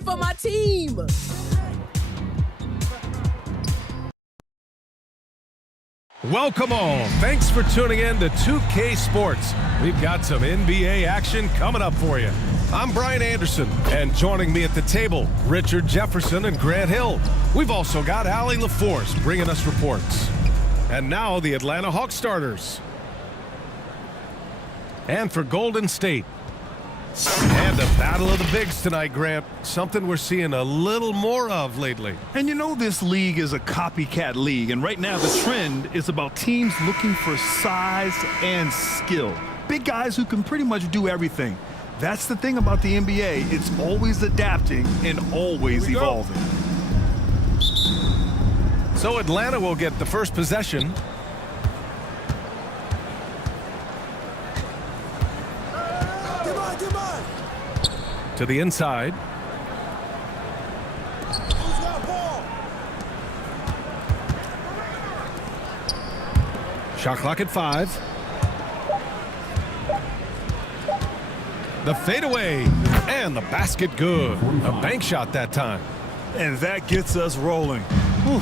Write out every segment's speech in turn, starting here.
excited for my team. Welcome all. Thanks for tuning in to 2K Sports. We've got some NBA action coming up for you. I'm Brian Anderson, and joining me at the table, Richard Jefferson and Grant Hill. We've also got Allie LaForce bringing us reports. And now the Atlanta Hawks starters. And for Golden State. And a battle of the bigs tonight, Grant. Something we're seeing a little more of lately. And you know this league is a copycat league, and right now the trend is about teams looking for size and skill. Big guys who can pretty much do everything. That's the thing about the NBA. It's always adapting and always evolving. So Atlanta will get the first possession. To the inside. Who's got ball? Shot clock at 5. The fadeaway and the basket good. A bank shot that time. And that gets us rolling. Whew,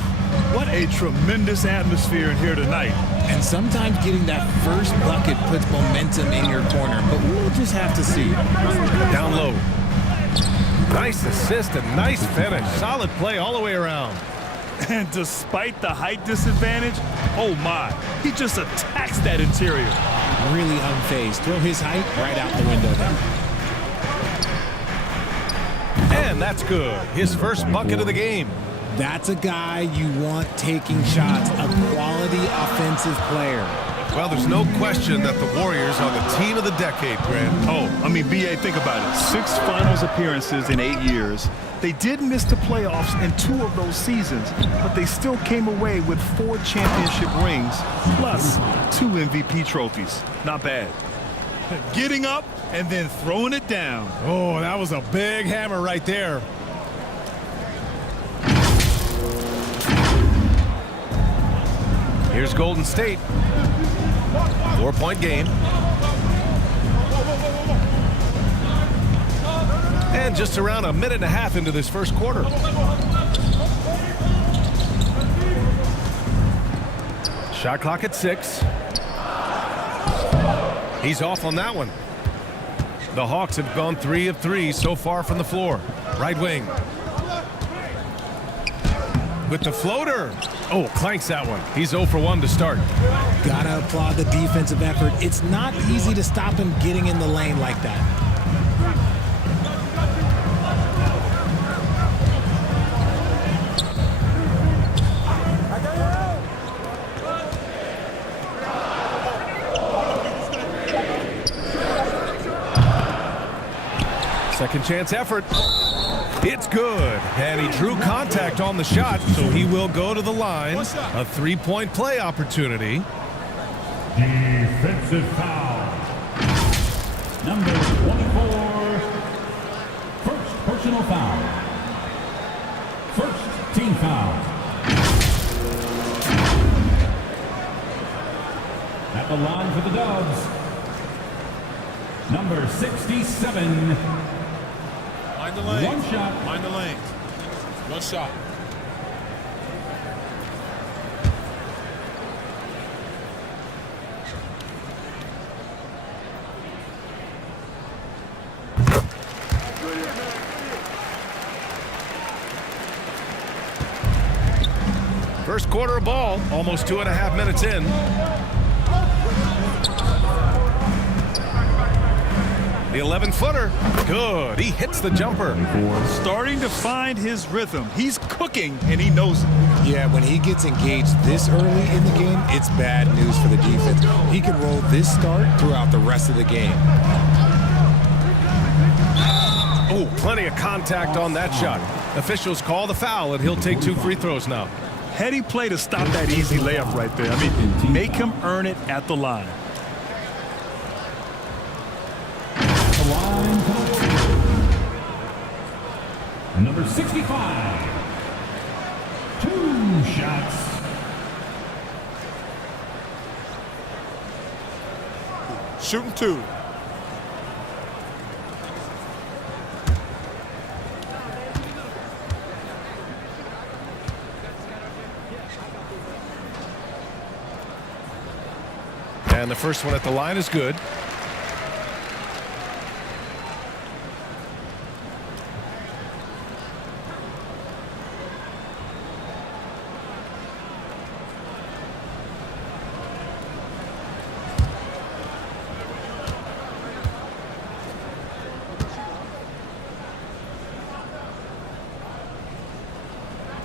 what a tremendous atmosphere in here tonight. And sometimes getting that first bucket puts momentum in your corner, but we'll just have to see. Down low. Nice assist and nice finish. Solid play all the way around. And despite the height disadvantage, oh my, he just attacks that interior. Really unfazed. Throw his height right out the window there. And that's good. His first bucket of the game. That's a guy you want taking shots, a quality offensive player. Well, there's no question that the Warriors are the team of the decade, Grant. Oh, I mean, B.A., think about it. 6 finals appearances in 8 years. They did miss the playoffs in 2 of those seasons, but they still came away with 4 championship rings, plus 2 MVP trophies. Not bad. Getting up and then throwing it down. Oh, that was a big hammer right there. Here's Golden State. 4-point game. And just around a minute and a half into this first quarter. Shot clock at 6. He's off on that one. The Hawks have gone 3 of 3 so far from the floor. Right wing. With the floater. Oh, clanks that one. He's 0 for 1 to start. Gotta applaud the defensive effort. It's not easy to stop him getting in the lane like that. Second chance effort. It's good. And he drew contact on the shot, so he will go to the line. A 3-point play opportunity. Defensive foul. Number 24. First personal foul. First team foul. At the line for the Dubs. Number 67. Mind the lane. One shot. Mind the lane. One shot. First quarter of ball, almost 2.5 minutes in. The 11-footer, good. He hits the jumper. Starting to find his rhythm. He's cooking, and he knows it. Yeah, when he gets engaged this early in the game, it's bad news for the defense. He can roll this start throughout the rest of the game. Oh, plenty of contact on that shot. Officials call the foul, and he'll take 2 free throws now. Heady play to stop that easy layup right there. I mean, make him earn it at the line. Number 65. 2 shots. Shooting 2. And the first one at the line is good.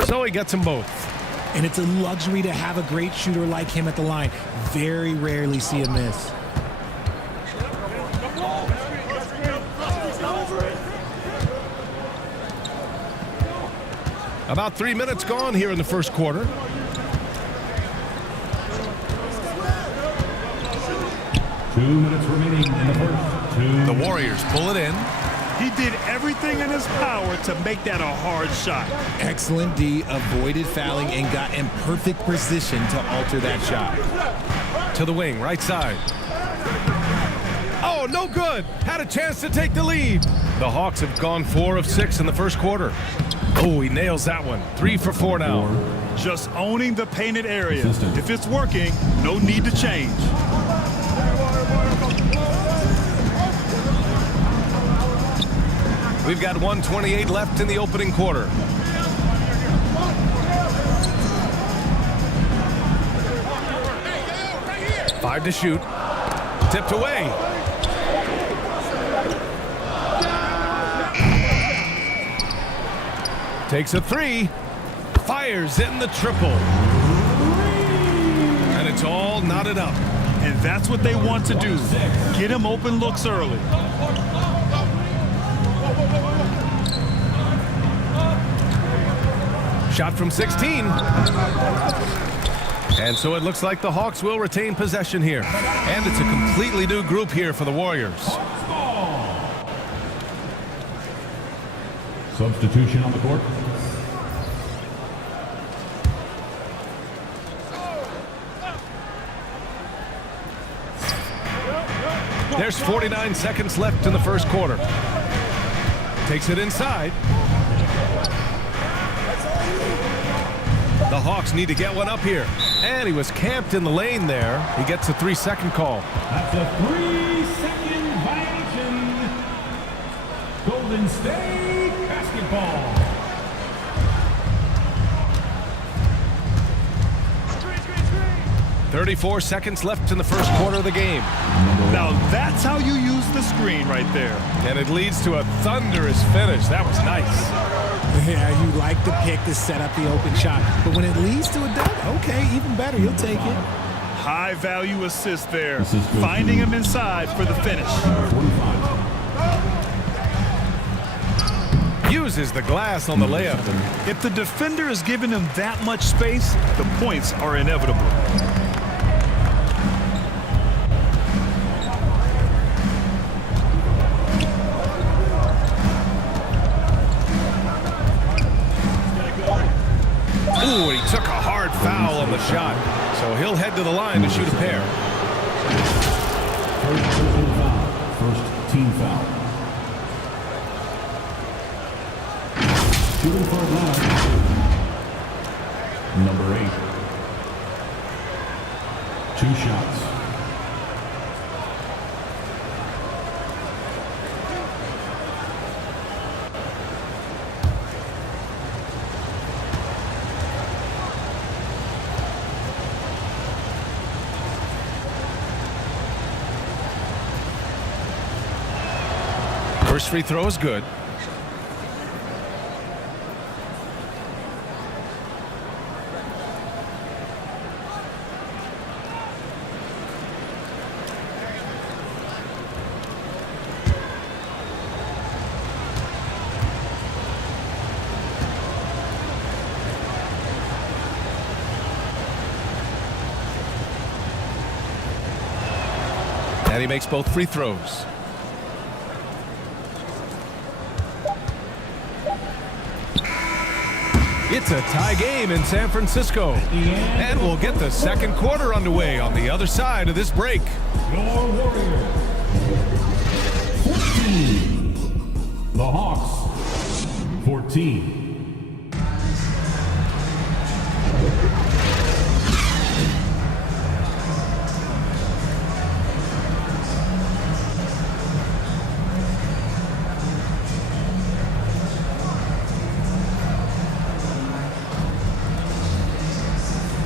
So he gets them both. And it's a luxury to have a great shooter like him at the line. Very rarely see a miss. About 3 minutes gone here in the first quarter. Two minutes remaining in the first. The Warriors pull it in. He did everything in his power to make that a hard shot. Excellent D, avoided fouling and got in perfect position to alter that shot. To the wing, right side. Oh, no good. Had a chance to take the lead. The Hawks have gone 4 of 6 in the first quarter. Oh, he nails that one. 3 for 4 now. Just owning the painted area. If it's working, no need to change. We've got 1:28 left in the opening quarter. Five to shoot. Tipped away. Takes a 3. Fires in the triple. And it's all knotted up. And that's what they want to do. Get him open looks early. Shot from 16. And so it looks like the Hawks will retain possession here. And it's a completely new group here for the Warriors. Substitution on the court. There's 49 seconds left in the first quarter. Takes it inside. The Hawks need to get one up here. And he was camped in the lane there. He gets a 3-second call. That's a 3-second violation. Golden State basketball. Screen. 34 seconds left in the first quarter of the game. Now that's how you use the screen right there. And it leads to a thunderous finish. That was nice. Yeah, you like the pick to set up the open shot. But when it leads to a dunk, okay, even better. You'll take it. High value assist there. Finding him inside for the finish. Uses the glass on the layup. If the defender is giving him that much space, the points are inevitable. Ooh, he took a hard foul on the shot. So he'll head to the line to shoot a pair. First team foul. Shooting for Atlanta. Number 8. 2 shots. First free throw is good. And he makes both free throws. It's a tie game in San Francisco. And we'll get the second quarter underway on the other side of this break. Your Warriors. 14. The Hawks. 14.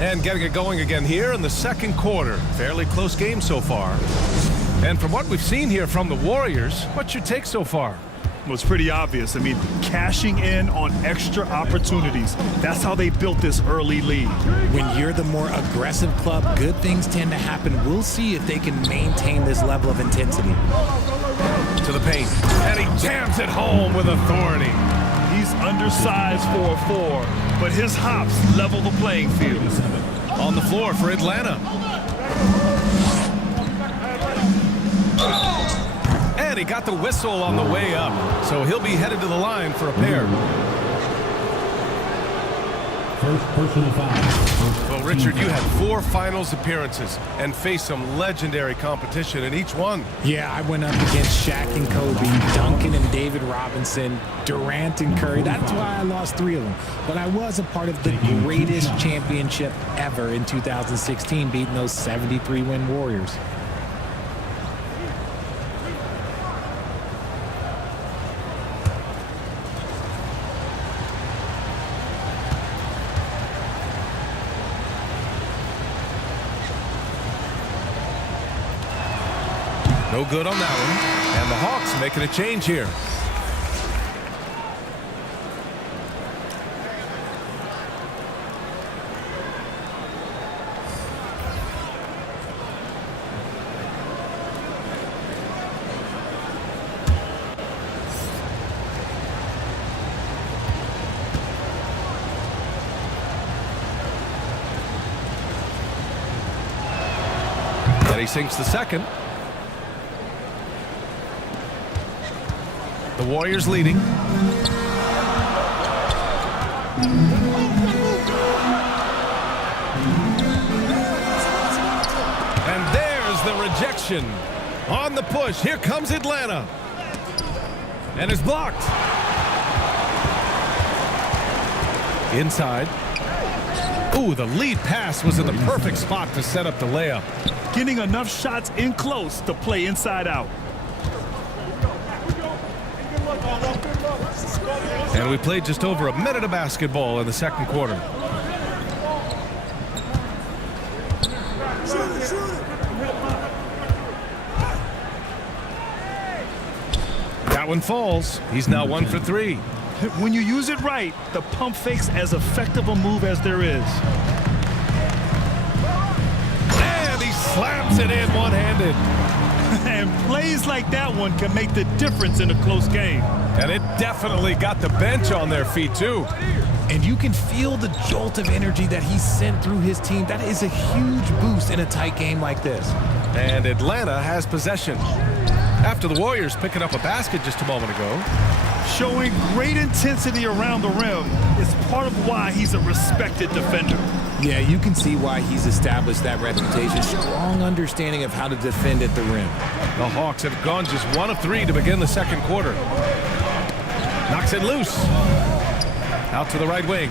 And getting it going again here in the second quarter. Fairly close game so far. And from what we've seen here from the Warriors, what's your take so far? Well, it's pretty obvious. I mean, cashing in on extra opportunities. That's how they built this early lead. When you're the more aggressive club, good things tend to happen. We'll see if they can maintain this level of intensity. To the paint. And he jams it home with authority. He's undersized for a 4, but his hops level the playing field. On the floor for Atlanta. And he got the whistle on the way up, so he'll be headed to the line for a pair. First personal foul. Well, Richard, you had 4 finals appearances and faced some legendary competition in each one. Yeah, I went up against Shaq and Kobe, Duncan and David Robinson, Durant and Curry. That's why I lost 3 of them. But I was a part of the greatest championship ever in 2016, beating those 73-win Warriors. No good on that one. And the Hawks making a change here. And he sinks the second. The Warriors leading. And there's the rejection. On the push, here comes Atlanta. And it's blocked. Inside. Ooh, the lead pass was in the perfect spot to set up the layup. Getting enough shots in close to play inside out. And we played just over a minute of basketball in the second quarter. That one falls. He's now 1 for 3. When you use it right, the pump fake's as effective a move as there is. And he slams it in one-handed. And plays like that one can make the difference in a close game. And it definitely got the bench on their feet, too. And you can feel the jolt of energy that he sent through his team. That is a huge boost in a tight game like this. And Atlanta has possession. After the Warriors picking up a basket just a moment ago. Showing great intensity around the rim is part of why he's a respected defender. Yeah, you can see why he's established that reputation. Strong understanding of how to defend at the rim. The Hawks have gone just 1 of 3 to begin the second quarter. Knocks it loose. Out to the right wing.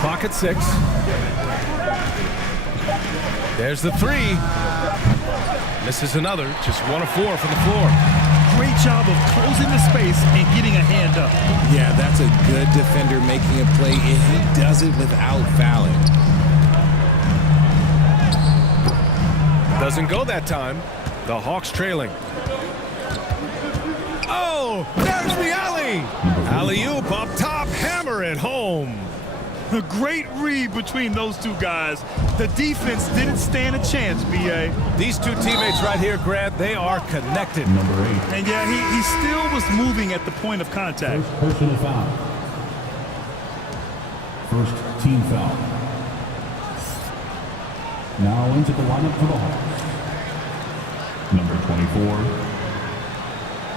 Clock at 6. There's the 3. Misses another. Just 1 of 4 from the floor. Great job of closing the space and getting a hand up. Yeah, that's a good defender making a play, and he does it without fouling. Doesn't go that time. The Hawks trailing. Oh, there's the alley. Alley-oop up top, hammer it home. A great read between those two guys. The defense didn't stand a chance, B.A. These two teammates right here, Grant, they are connected. Number 8. And yeah, he still was moving at the point of contact. First personal foul. First team foul. Now into the lineup for the Hawks. Number 24.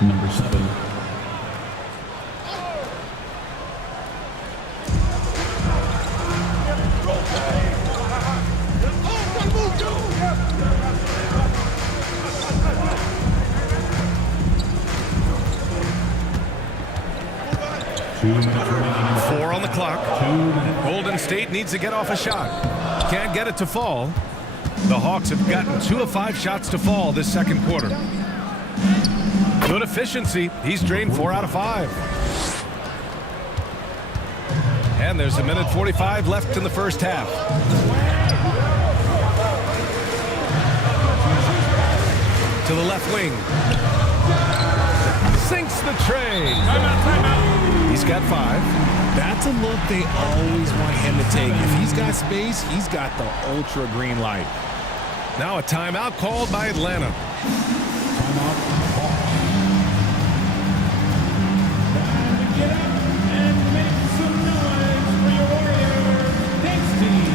Number 7. Four on the clock. Golden State needs to get off a shot. Can't get it to fall. The Hawks have gotten 2 of 5 shots to fall this second quarter. Good efficiency. He's drained 4 out of 5. And there's a minute 45 left in the first half. To the left wing. Sinks the tray. He's got 5. That's a look they always want him to take. If he's got space, he's got the ultra green light. Now a timeout called by Atlanta. Timeout. Get up and make some noise for your Warriors. Thanks, team.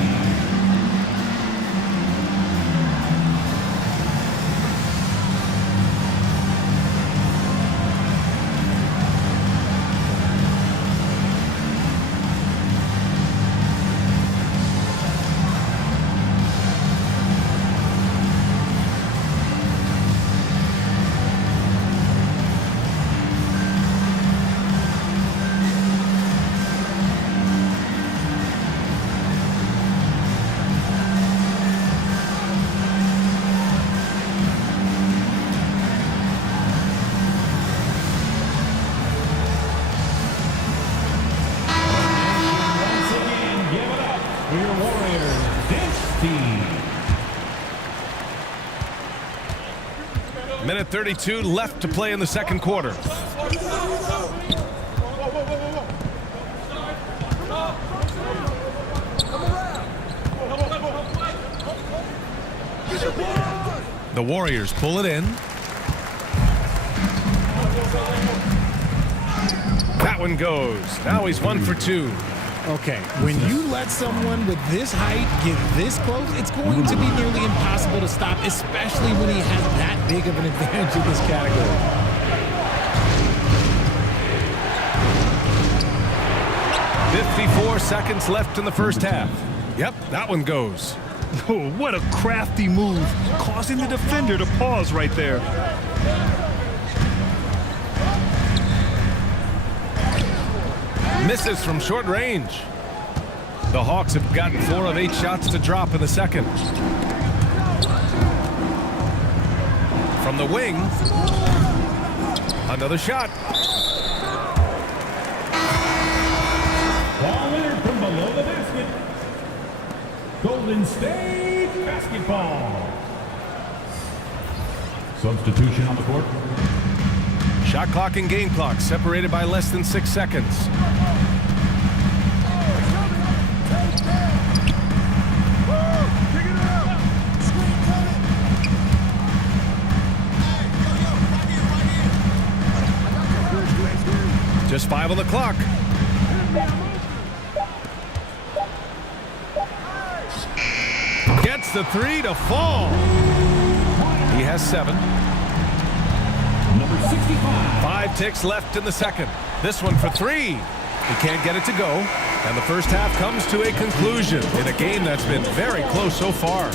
Minute 32 left to play in the second quarter. The Warriors pull it in. That one goes. Now he's 1 for 2. Okay, when you let someone with this height get this close, it's going to be nearly impossible to stop, especially when he has that big of an advantage in this category. 54 seconds left in the first half. Yep, that one goes. Oh, what a crafty move, causing the defender to pause right there. Misses from short range. The Hawks have gotten 4 of 8 shots to drop in the second. From the wing. Another shot. Ball winner from below the basket. Golden State basketball. Substitution on the court. Shot clock and game clock separated by less than 6 seconds. Just 5 on the clock. Gets the 3 to fall. He has 7. Number 65. 5 ticks left in the second. This one for 3. He can't get it to go. And the first half comes to a conclusion in a game that's been very close so far.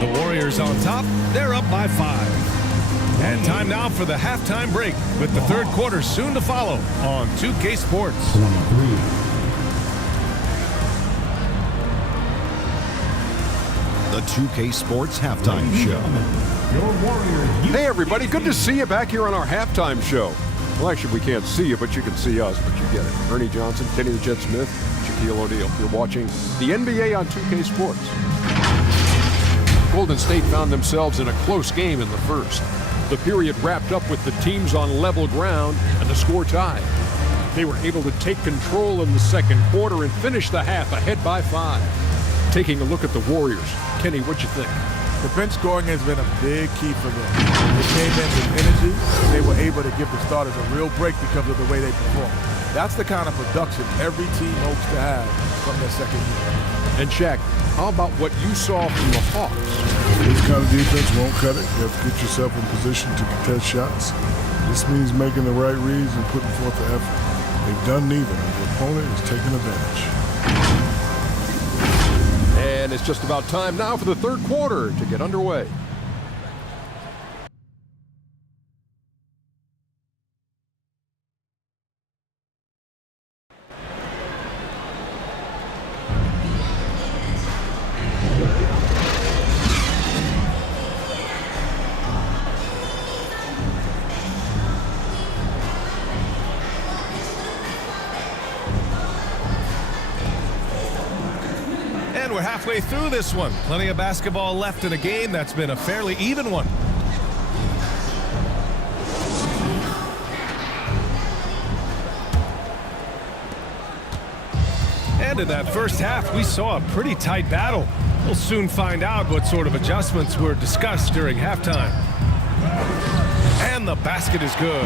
The Warriors on top. They're up by 5. And time now for the halftime break with the third quarter soon to follow on 2K Sports. 23. The 2K Sports Halftime Show. Your Warriors. Hey everybody, good to see you back here on our halftime show. Well, actually, we can't see you, but you can see us, but you get it. Ernie Johnson, Kenny the Jet Smith, Shaquille O'Neal. You're watching the NBA on 2K Sports. Golden State found themselves in a close game in the first. The period wrapped up with the teams on level ground and the score tied. They were able to take control in the second quarter and finish the half ahead by 5. Taking a look at the Warriors. Kenny, what'd you think? The bench scoring has been a big key for them. They came in with energy. They were able to give the starters a real break because of the way they performed. That's the kind of production every team hopes to have from their second year. And Shaq, how about what you saw from the Hawks? This kind of defense won't cut it. You have to get yourself in position to contest shots. This means making the right reads and putting forth the effort. They've done neither, and the opponent is taking advantage. And it's just about time now for the third quarter to get underway. And we're halfway through this one. Plenty of basketball left in a game that's been a fairly even one. And in that first half, we saw a pretty tight battle. We'll soon find out what sort of adjustments were discussed during halftime. And the basket is good.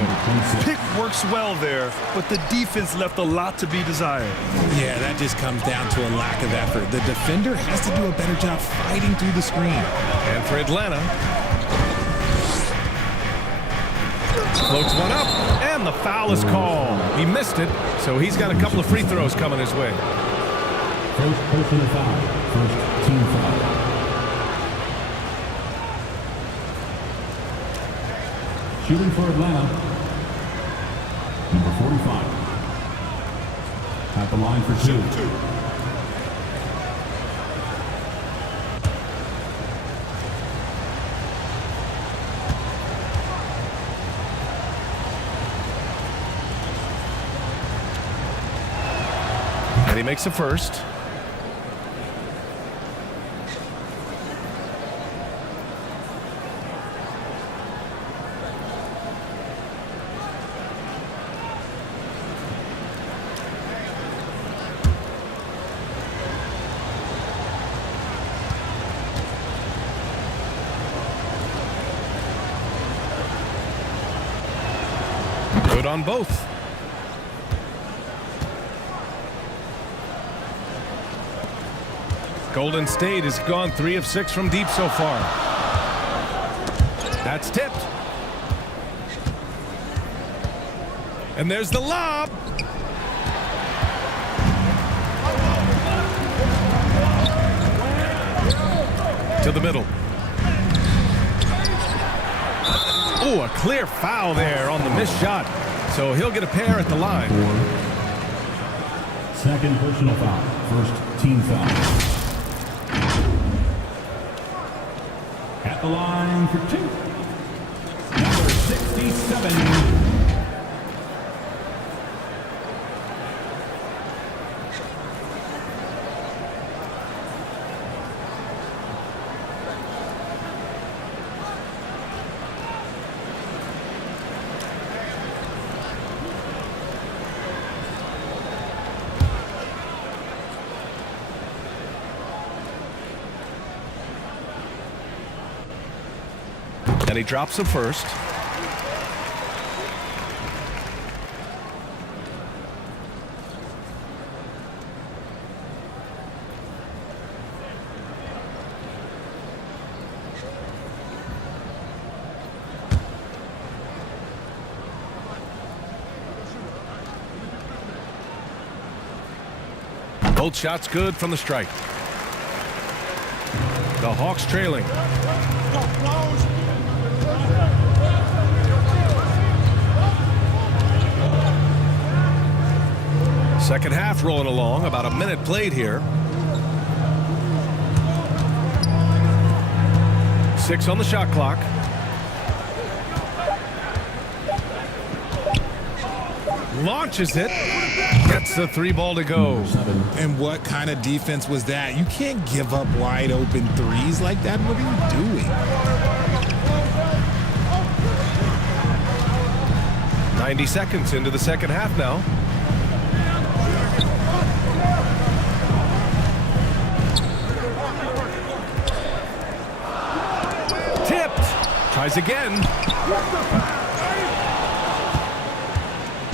Pick works well there, but the defense left a lot to be desired. Yeah, that just comes down to a lack of effort. The defender has to do a better job fighting through the screen. And for Atlanta, floats one up, and the foul is called. He missed it, so he's got a couple of free throws coming his way. First personal foul. First team foul. Shooting for Atlanta, number 45. At the line for two. And he makes a first. Good on both. Golden State has gone 3 of 6 from deep so far. That's tipped. And there's the lob. To the middle. Oh, a clear foul there on the missed shot. So he'll get a pair at the line. Second personal foul. First team foul. At the line for two. Number 67. And he drops him first. Both shots good from the strike. The Hawks trailing. Second half rolling along, about a minute played here. 6 on the shot clock. Launches it. Gets the 3-ball to go. And what kind of defense was that? You can't give up wide open threes like that. What are you doing? 90 seconds into the second half now. Tries again.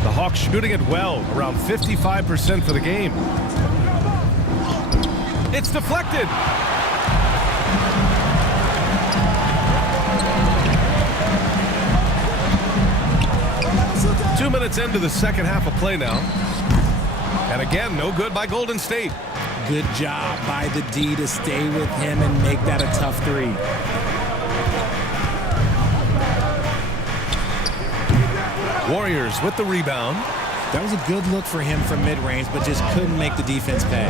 The Hawks shooting it well, around 55% for the game. It's deflected. Two minutes into the second half of play now. And again, no good by Golden State. Good job by the D to stay with him and make that a tough three. Warriors with the rebound. That was a good look for him from mid-range, but just couldn't make the defense pay.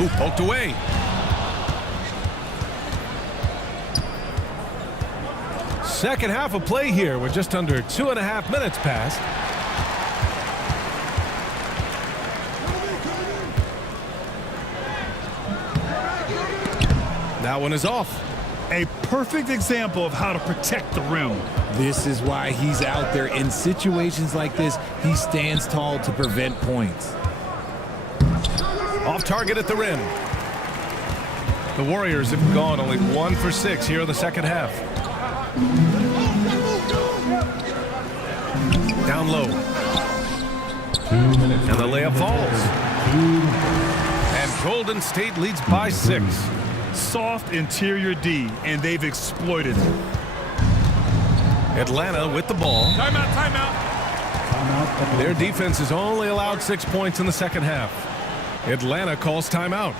Ooh, poked away. Second half of play here with just under 2.5 minutes passed. That one is off. A perfect example of how to protect the rim. This is why he's out there in situations like this. He stands tall to prevent points. Off target at the rim. The Warriors have gone only 1 for 6 here in the second half. Down low. 2 minutes. And the layup falls. And Golden State leads by 6. Soft interior D, and they've exploited it. Atlanta with the ball. Timeout, timeout. Their defense has only allowed 6 points in the second half. Atlanta calls timeout.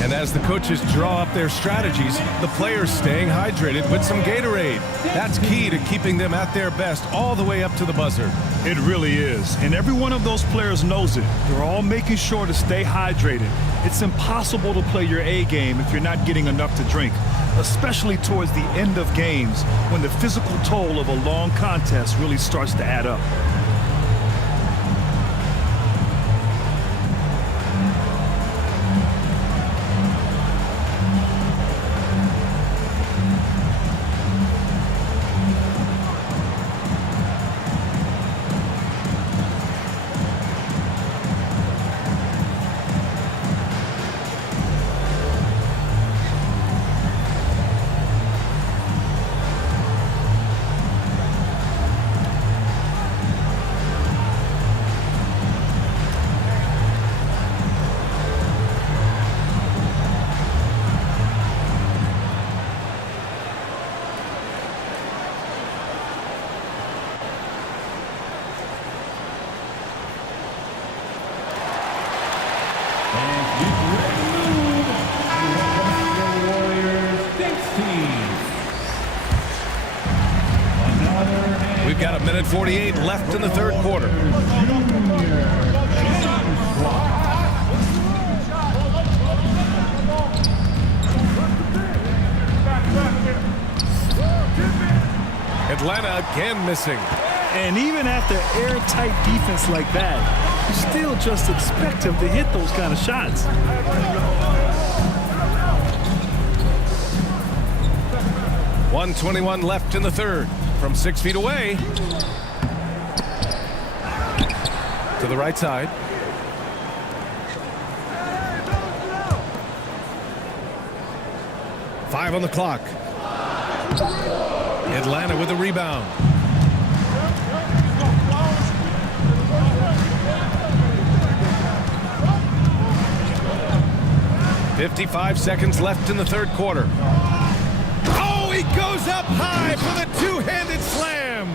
And as the coaches draw up their strategies, the players staying hydrated with some Gatorade. That's key to keeping them at their best all the way up to the buzzer. It really is. And every one of those players knows it. They're all making sure to stay hydrated. It's impossible to play your A game if you're not getting enough to drink, especially towards the end of games when the physical toll of a long contest really starts to add up. We've got 1:48 left in the third quarter. Atlanta again missing. And even after airtight defense like that, you still just expect him to hit those kind of shots. .121 left in the third. From 6 feet away. To the right side. Five on the clock. Atlanta with a rebound. .55 seconds left in the third quarter. He goes up high for the two-handed slam.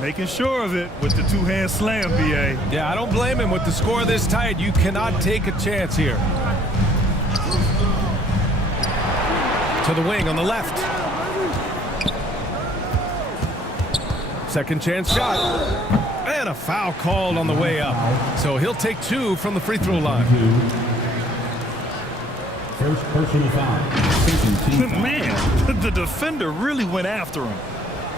Making sure of it with the two-hand slam, B.A. Yeah, I don't blame him with the score this tight. You cannot take a chance here. To the wing on the left. Second chance shot. And a foul called on the way up. So he'll take 2 from the free throw line. First personal foul. Man, the defender really went after him.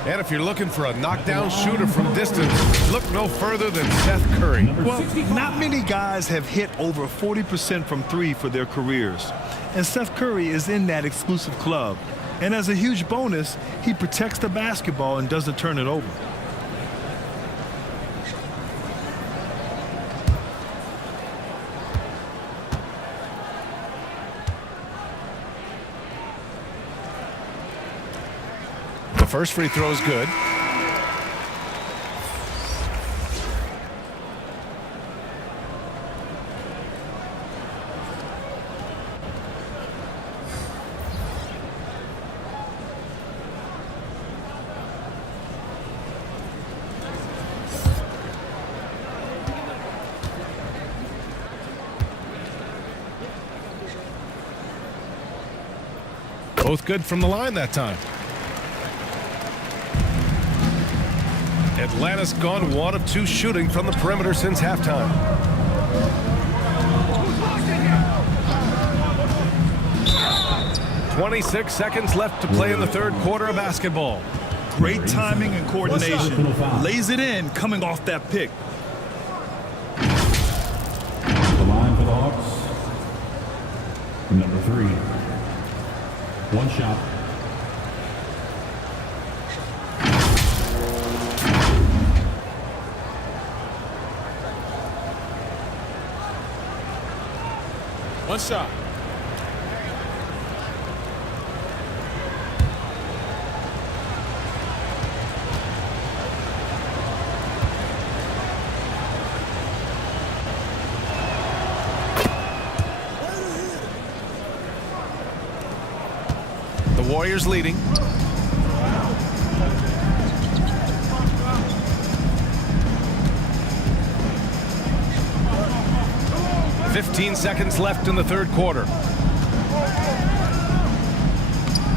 And if you're looking for a knockdown shooter from distance, look no further than Seth Curry. Well, not many guys have hit over 40% from 3 for their careers. And Seth Curry is in that exclusive club. And as a huge bonus, he protects the basketball and doesn't turn it over. First free throw is good. Both good from the line that time. Atlanta's gone 1 of 2 shooting from the perimeter since halftime. .26 seconds left to play in the third quarter of basketball. Great timing and coordination. Lays it in coming off that pick. The line for the Hawks. Number 3. One shot. One shot. The Warriors leading. "15 seconds left in the third quarter."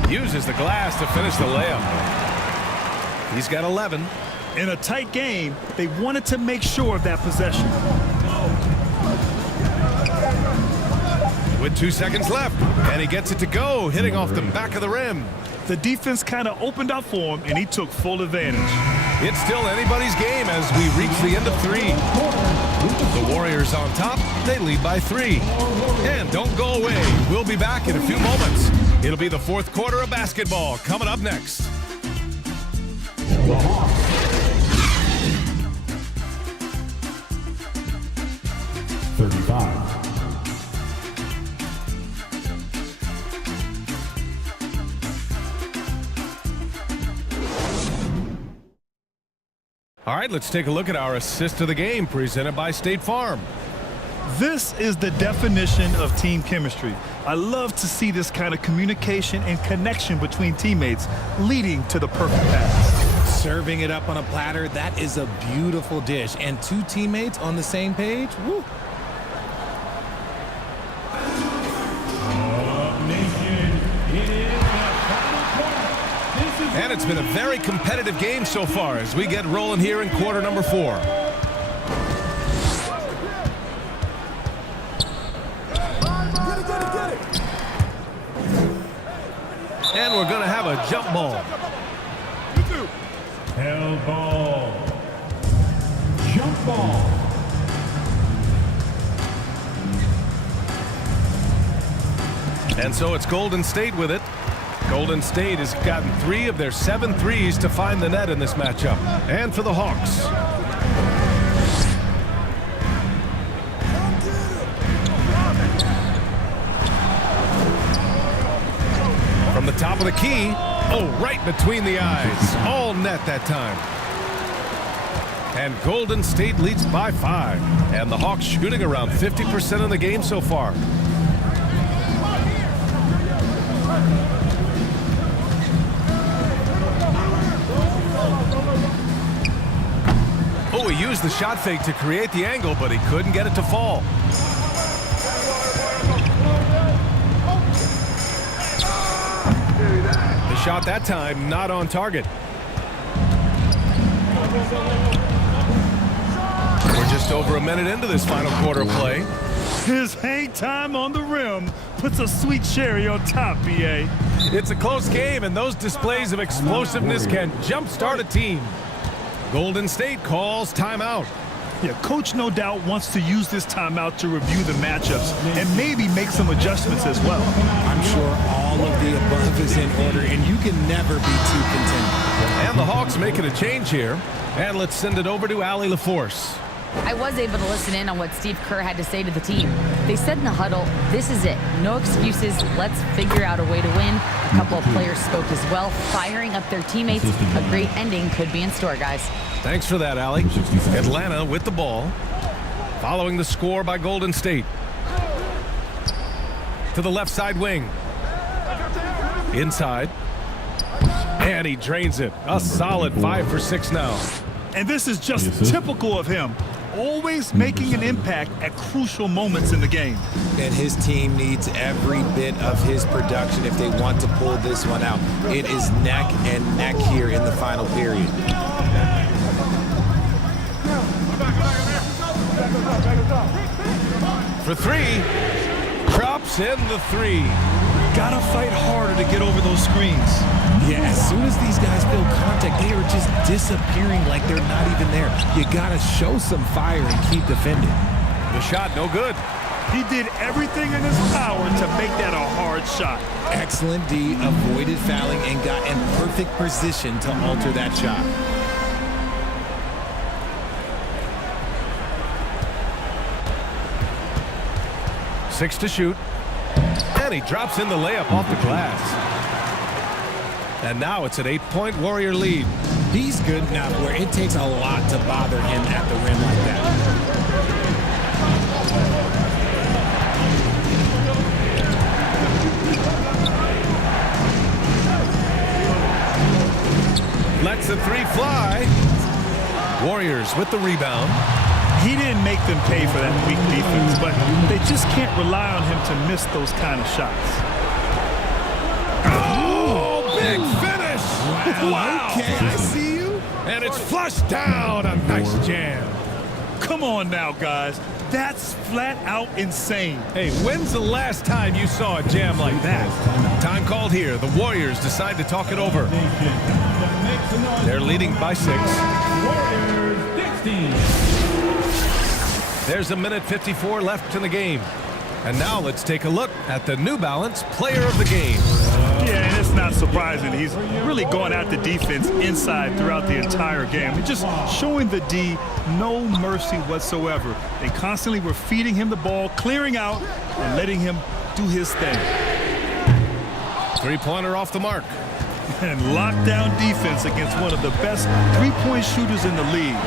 Uses the glass to finish the layup. He's got 11. In a tight game, they wanted to make sure of that possession. With 2 seconds left, and he gets it to go, hitting off the back of the rim. The defense kind of opened up for him, and he took full advantage. It's still anybody's game as we reach the end of 3. The Warriors on top. They lead by 3. And don't go away. We'll be back in a few moments. It'll be the fourth quarter of basketball coming up next. The Hawks. 35. All right, let's take a look at our assist of the game presented by State Farm. This is the definition of team chemistry. I love to see this kind of communication and connection between teammates leading to the perfect pass. Serving it up on a platter, that is a beautiful dish. And 2 teammates on the same page, woo. And it's been a very competitive game so far as we get rolling here in quarter number 4. And we're going to have a jump ball. Hell ball. Jump ball. And so it's Golden State with it. Golden State has gotten 3 of their 7 threes to find the net in this matchup. And for the Hawks. From the top of the key. Oh, right between the eyes. All net that time. And Golden State leads by 5. And the Hawks shooting around 50% in the game so far. Oh, he used the shot fake to create the angle, but he couldn't get it to fall. The shot that time not on target. We're just over a minute into this final quarter play. His hang time on the rim puts a sweet cherry on top, BA. It's a close game, and those displays of explosiveness can jumpstart a team. Golden State calls timeout. Yeah, coach no doubt wants to use this timeout to review the matchups and maybe make some adjustments as well. I'm sure all of the above is in order, and you can never be too content. And the Hawks making a change here. And let's send it over to Allie LaForce. I was able to listen in on what Steve Kerr had to say to the team. They said in the huddle, this is it. No excuses. Let's figure out a way to win. A couple of players spoke as well, firing up their teammates. A great ending could be in store, guys. Thanks for that, Allie. Atlanta with the ball. Following the score by Golden State. To the left side wing. Inside. And he drains it. A solid 5 for 6 now. And this is just typical of him. Always making an impact at crucial moments in the game. And his team needs every bit of his production if they want to pull this one out. It is neck and neck here in the final period. For 3. Drops in the 3. Gotta fight harder to get over those screens. Yeah, as soon as these guys feel contact, they are just disappearing like they're not even there. You gotta show some fire and keep defending. The shot no good. He did everything in his power to make that a hard shot. Excellent D, avoided fouling and got in perfect position to alter that shot. Six to shoot. And he drops in the layup off the glass. And now it's an 8-point Warrior lead. He's good enough where it takes a lot to bother him at the rim like that. Lets the three fly. Warriors with the rebound. He didn't make them pay for that weak defense, but they just can't rely on him to miss those kind of shots. Oh, big finish! Wow. Okay, I see you. And it's flushed down. A nice jam. Come on now, guys. That's flat out insane. Hey, when's the last time you saw a jam like that? Time called here. The Warriors decide to talk it over. They're leading by 6. Warriors 16. There's 1:54 left in the game. And now let's take a look at the New Balance Player of the Game. Yeah, and it's not surprising. He's really going at the defense inside throughout the entire game. And just showing the D no mercy whatsoever. They constantly were feeding him the ball, clearing out, and letting him do his thing. Three-pointer off the mark. And lockdown defense against one of the best three-point shooters in the league.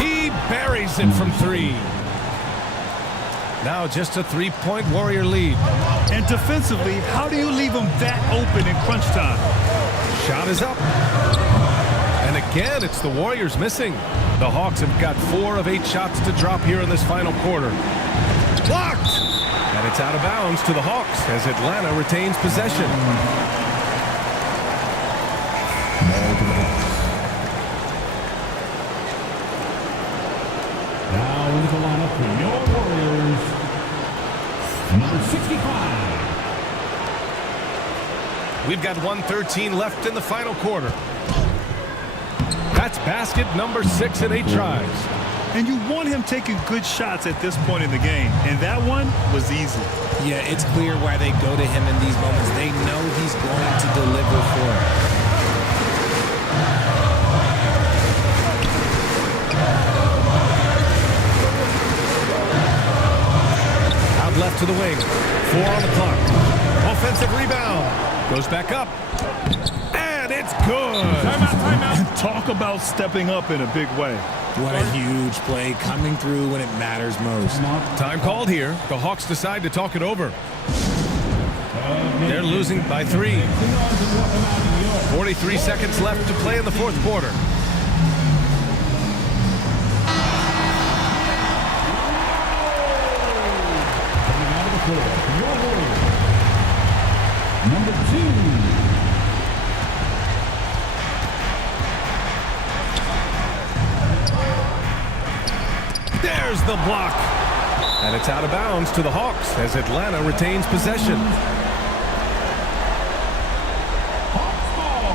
He buries it from 3. Now just a 3-point Warrior lead. And defensively, how do you leave them that open in crunch time? Shot is up. And again, it's the Warriors missing. The Hawks have got 4 of 8 shots to drop here in this final quarter. Blocked! And it's out of bounds to the Hawks as Atlanta retains possession. Now into the lineup for your Warriors, number 65. We've got 1:13 left in the final quarter. That's basket number 6 in 8 tries. And you want him taking good shots at this point in the game. And that one was easy. Yeah, it's clear why they go to him in these moments. They know he's going to deliver for them. Out left to the wing. 4 on the clock. Offensive rebound. Goes back up. And it's good. Timeout. Talk about stepping up in a big way. What a huge play coming through when it matters most. Time called here. The Hawks decide to talk it over. They're losing by 3. 43 seconds left to play in the fourth quarter. Number 2. There's the block. And it's out of bounds to the Hawks as Atlanta retains possession. Hawks ball.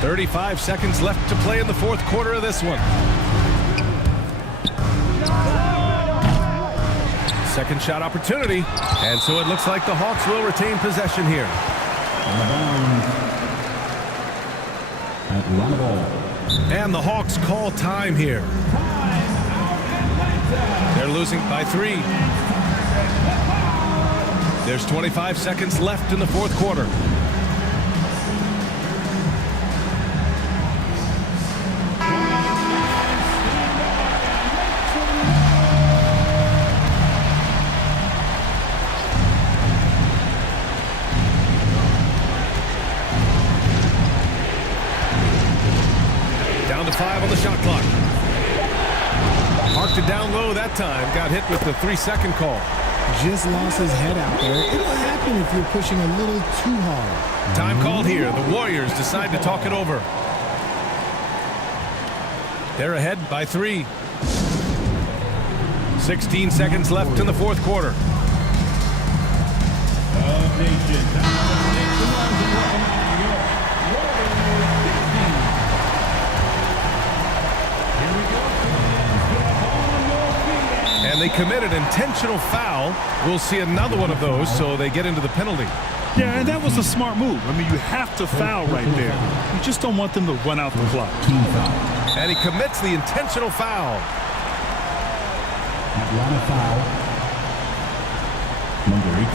.35 seconds left to play in the fourth quarter of this one. Second shot opportunity, and so it looks like the Hawks will retain possession here. And the Hawks call time here. They're losing by 3. There's 25 seconds left in the fourth quarter. Down to 5 on the shot clock. Marked it down low that time. Got hit with the 3-second call. Just lost his head out there. It'll happen if you're pushing a little too hard. Time called here. The Warriors decide to talk it over. They're ahead by 3. 16 seconds left in the fourth quarter. And they committed intentional foul. We'll see another one of those, so they get into the penalty. Yeah, and that was a smart move. I mean, you have to foul right there. You just don't want them to run out the clock. And he commits the intentional foul. Atlanta foul. Number 18.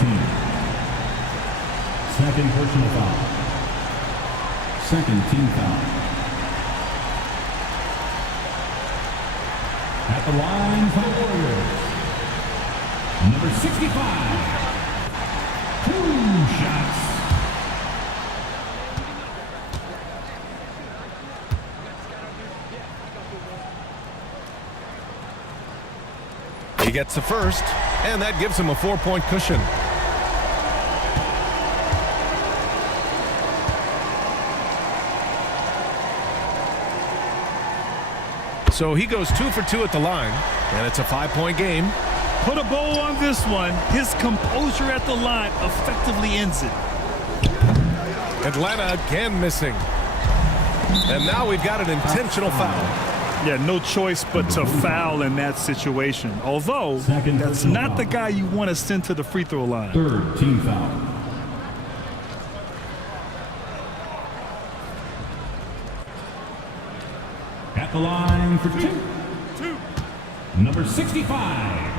Second personal foul. Second team foul. At the line for the Warriors. Number 65. 2 shots. He gets the first, and that gives him a 4-point cushion. So he goes 2 for 2 at the line, and it's a 5-point game. Put a bow on this one. His composure at the line effectively ends it. Atlanta again missing. And now we've got an intentional foul. Yeah, no choice but to foul in that situation. Although, that's not the guy you want to send to the free throw line. Third team foul. At the line for 2. Number 65.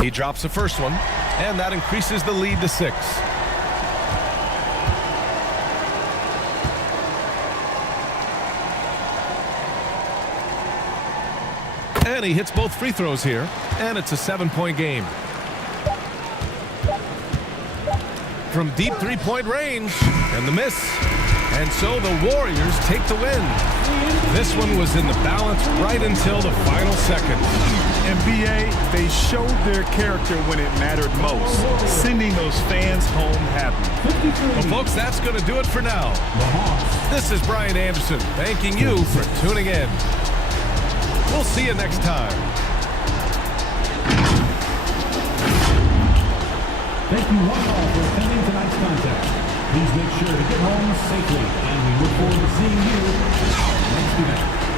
He drops the first one, and that increases the lead to 6. And he hits both free throws here, and it's a 7-point game. From deep three-point range, and the miss. And so the Warriors take the win. This one was in the balance right until the final second. NBA, they showed their character when it mattered most, sending those fans home happy. Well, folks, that's going to do it for now. This is Brian Anderson, thanking you for tuning in. We'll see you next time. Thank you one all for attending tonight's contest. Please make sure to get home safely, and we look forward to seeing you next event.